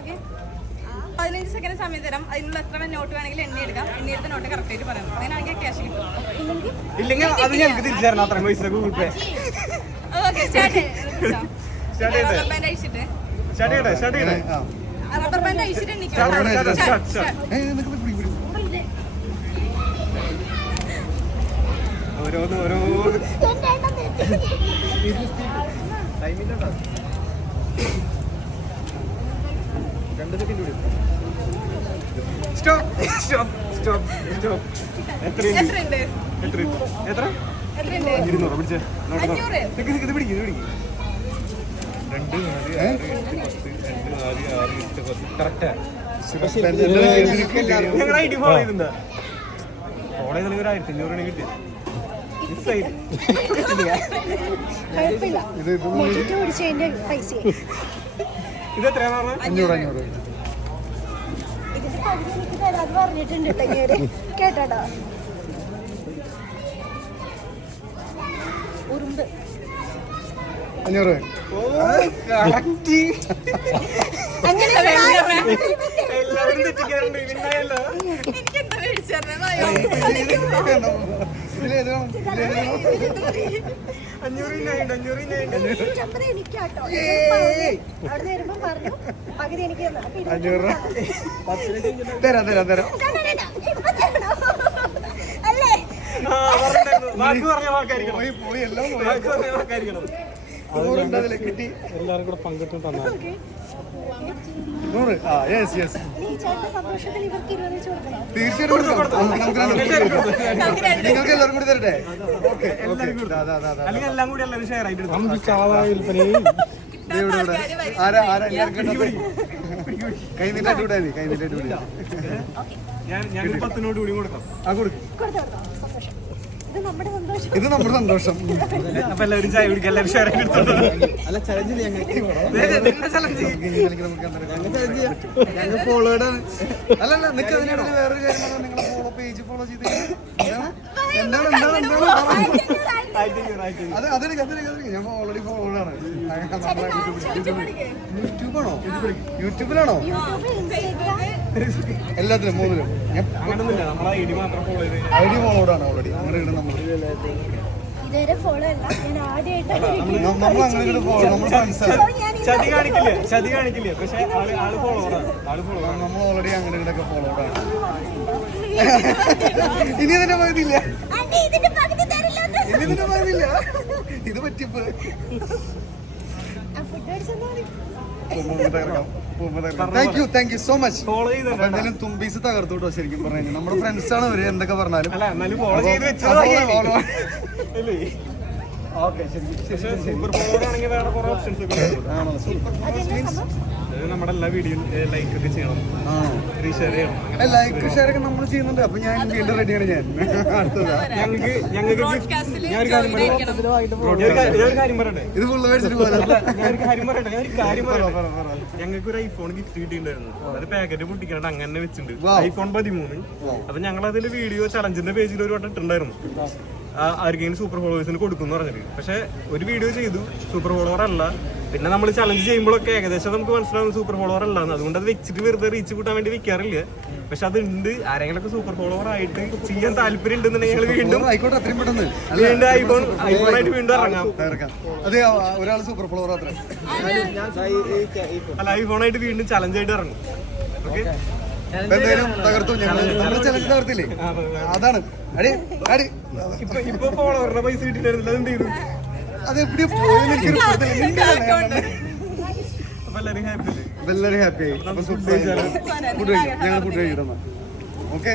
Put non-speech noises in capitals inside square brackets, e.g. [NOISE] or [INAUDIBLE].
Okay. പതിനഞ്ച് second സമയം തരാം. അതിനുള്ള എത്ര നോട്ട് വേണമെങ്കിലും എണ്ണി എടുക്കാം. എണ്ണി എടുത്ത നോട്ട് കറക്റ്റ് ആയിട്ട് പറയാം അങ്ങനെയാണെങ്കിൽ ക്യാഷ് കിട്ടും. ഇല്ലെങ്കിൽ അത് ഞങ്ങൾക്ക് തിരിച്ചു തരണം. അത്ര പൈസ Google Pay okay start? Rubber band അഴിച്ചിട്ട്. Rubber band അഴിച്ചിട്ട് എണ്ണിക്കാം. ഓരോന്ന് ഓരോന്ന്. രണ്ട് സെക്കൻഡ് കൂടി. സ്റ്റോപ്പ് സ്റ്റോപ്പ് സ്റ്റോപ്പ് സ്റ്റോപ്പ് എത്രയുണ്ട്? എത്രയുണ്ട്? എത്ര? ഇരുന്നൂറ്. പിടിച്ചേ. നിക്ക് നിക്ക്. ഇത് പിടിക്ക് ഇത് പിടിക്ക്. രണ്ട് നാല് ആറ് എട്ട് പത്ത് രണ്ട് നാല് ആറ് എട്ട് പത്ത്. കറക്റ്റാ ഞങ്ങൾ ഐ ഡി ഫോളോ ചെയ്തിട്ടുണ്ടാ ഫോളോ ചെയ്തെങ്കിൽ ഒരു ആയിരത്തി അഞ്ഞൂറ് കിട്ടി മിസ്സായിട്ട് കുഴപ്പമില്ല. ഇത് ഇത് പൈസ ഇത് പറഞ്ഞത് അഞ്ഞൂറ് അഞ്ഞൂറ് കേട്ടോ ഉറുമ്പ് അഞ്ഞൂറ് എല്ലാവരും തെറ്റിക്കാറുണ്ട് പിന്നായല്ലോ അഞ്ഞൂറ്. തരാം തരാം തരാം? അല്ലേ? ആ, പറഞ്ഞിട്ടുണ്ടായിരുന്നു. വാക്ക് പറഞ്ഞ വാക്കായിരിക്കണം. പോയി പോയി എല്ലാം പോയി. എല്ലാവരും കൂടെ പങ്കിട്ട് തന്നെ. ഓക്കെ നൂറ്. ആ യെസ് യെസ് നീ ചേട്ടന്റെ സന്തോഷത്തിൽ ഇവർക്ക് ഇരുപത് വെച്ച് കൊടുക്കണം. തീർച്ചയായിട്ടും നമുക്ക് നിങ്ങൾക്ക് എല്ലാവർക്കും കൂടി തരട്ടെ? ആരാ ആരാ? കൈ നീട്ടായിട്ട് വിടാ കൈ നീട്ടായിട്ട് വിടാ. ഞാൻ പത്തിനോട് കൂടി കൊടുക്കാം. ആ കൊടുക്ക്. കൊടുത്തോ കൊടുത്തോ. സന്തോഷം. ഇത് നമ്മുടെ സന്തോഷം. ഇത് നമ്മുടെ സന്തോഷം. അപ്പൊ എല്ലാവരും ചായ കുടിക്കുക എല്ലാവരും ഷെയർ അല്ല ചലഞ്ച് ഞങ്ങൾ ഫോളോഡ് ആണ് അല്ലല്ല നിനക്ക് അതിനിടയിൽ വേറൊരു കാര്യം നിങ്ങളെ ഫോളോ പേജ് ഫോളോ ചെയ്ത് എന്താണ് എന്താണ് എന്താണ്? അത് അതെനിക്ക് അതെനിക്ക് അതെനിക്ക് ഞാൻ ഓൾറെഡി യൂട്യൂബാണോ യൂട്യൂബിലാണോ എല്ലാത്തിനും എല്ലാത്തിലും മൂന്നിലും. ഐ ഡി മാത്രം ഫോളോ ചെയ്ത് ഐ ഡി ആണ് ഓൾറെഡി അങ്ങനെ നമ്മൾ ഇതുവരെ ഫോളോ അല്ല. ഞാൻ ആദ്യമായിട്ടാണ് നമ്മൾ അങ്ങനെ ഫോളോ നമ്മൾ ഫ്രണ്ട്സ് ആണ്. ചതി കാണിക്കില്ലേ? ചതി കാണിക്കില്ലേ? പക്ഷെ ആൾ ആൾ ഫോളോവറാണ് ആൾ ഫോളോവർ നമ്മൾ ഓൾറെഡി അങ്ങനെ ആണ്. [LAUGHS] ഇനി അതിന്റെ പകുതിയില്ല ഇത് പറ്റിപ്പോ thank you thank you so much എന്തായാലും തുമ്പീസ് തകർത്തു കേട്ടോ ശരിക്കും പറഞ്ഞു നമ്മുടെ ഫ്രണ്ട്സ് ആണ് അവർ എന്തൊക്കെ പറഞ്ഞാലും. സൂപ്പർ ഫോളോവർ ആണെങ്കിൽ വേറെ കുറെ ഓപ്ഷൻസ് ഒക്കെ നമ്മുടെ എല്ലാ വീഡിയോയും ലൈക്ക് ഒക്കെ ചെയ്യണം. ലൈക്ക് ഷെയർ ഒക്കെ നമ്മൾ ചെയ്യുന്നുണ്ട്. അപ്പൊ ഞാൻ വീണ്ടും റെഡിയാണ് ഞാൻ. അടുത്തതാ. ഞങ്ങൾക്ക് ഞങ്ങൾക്ക് ഞാൻ ഒരു കാര്യം ഞാൻ ഒരു കാര്യം- പറയട്ടെ? ഇത് ഫുള്ള് മേടിച്ചിട്ട് പോലെ ഞാൻ ഒരു കാര്യം പറയട്ടെ? ഞാൻ ഒരു കാര്യം പറയട്ടെ? ഞങ്ങൾക്ക് ഒരു ഐഫോൺ ഗിഫ്റ്റ് കിട്ടിയിട്ടുണ്ടായിരുന്നു. അത് പാക്കറ്റ് പൊട്ടിക്കാണ്ട് അങ്ങനെ വെച്ചിട്ടുണ്ട്. ഐഫോൺ പതിമൂന്ന്. അപ്പൊ ഞങ്ങൾ അതിൽ വീഡിയോ ചലഞ്ചിന്റെ പേജിൽ ഒരു വട്ടം ഇട്ടുണ്ടായിരുന്നു ആർക്കെങ്കിലും സൂപ്പർ ഫോളോവേഴ്സിന് കൊടുക്കും എന്ന് പറഞ്ഞത് പക്ഷെ ഒരു വീഡിയോ ചെയ്തു. സൂപ്പർ ഫോളോവർ അല്ല. പിന്നെ നമ്മൾ ചലഞ്ച് ചെയ്യുമ്പോഴൊക്കെ ഏകദേശം നമുക്ക് മനസ്സിലാവും സൂപ്പർ ഫോളോവർ അല്ല അതുകൊണ്ട് അത് വെച്ചിട്ട് വെറുതെ റീച്ച് കൂട്ടാൻ വേണ്ടി വെക്കാറില്ല. പക്ഷെ അത് ഉണ്ട് ഒക്കെ സൂപ്പർ ഫോളോവർ ആയിട്ട് ചെയ്യാൻ താല്പര്യം ഉണ്ടെന്നുണ്ടെങ്കിൽ ഞങ്ങൾ വീണ്ടും ആയിക്കോട്ടെ അത്രയും പെട്ടെന്ന്. വീണ്ടും ഐഫോൺ ഐഫോൺ ആയിട്ട് വീണ്ടും ഇറങ്ങാം. അതെ ഒരാൾ സൂപ്പർ ഫോളോവർ അത്ര അല്ല ഐഫോൺ ആയിട്ട് വീണ്ടും ചലഞ്ച് ആയിട്ട് ഇറങ്ങും. ഓക്കെ എന്തായാലും തകർത്തു ഞങ്ങൾ. നമ്മൾ ചലഞ്ച് തകർത്തില്ലേ? അതാണ്. അടി അടി. ഇപ്പൊ ഇപ്പൊ ഫോളോവറുടെ പൈസ അതെന്ത് ചെയ്തു? അത് എവിടെ പോയെന്ന്? ഹാപ്പി എല്ലാവരും ആയി. അപ്പൊ ഫുഡ് കഴിക്കാം. ഞങ്ങൾ ഫുഡ് കഴിക്കണം ഓക്കെ?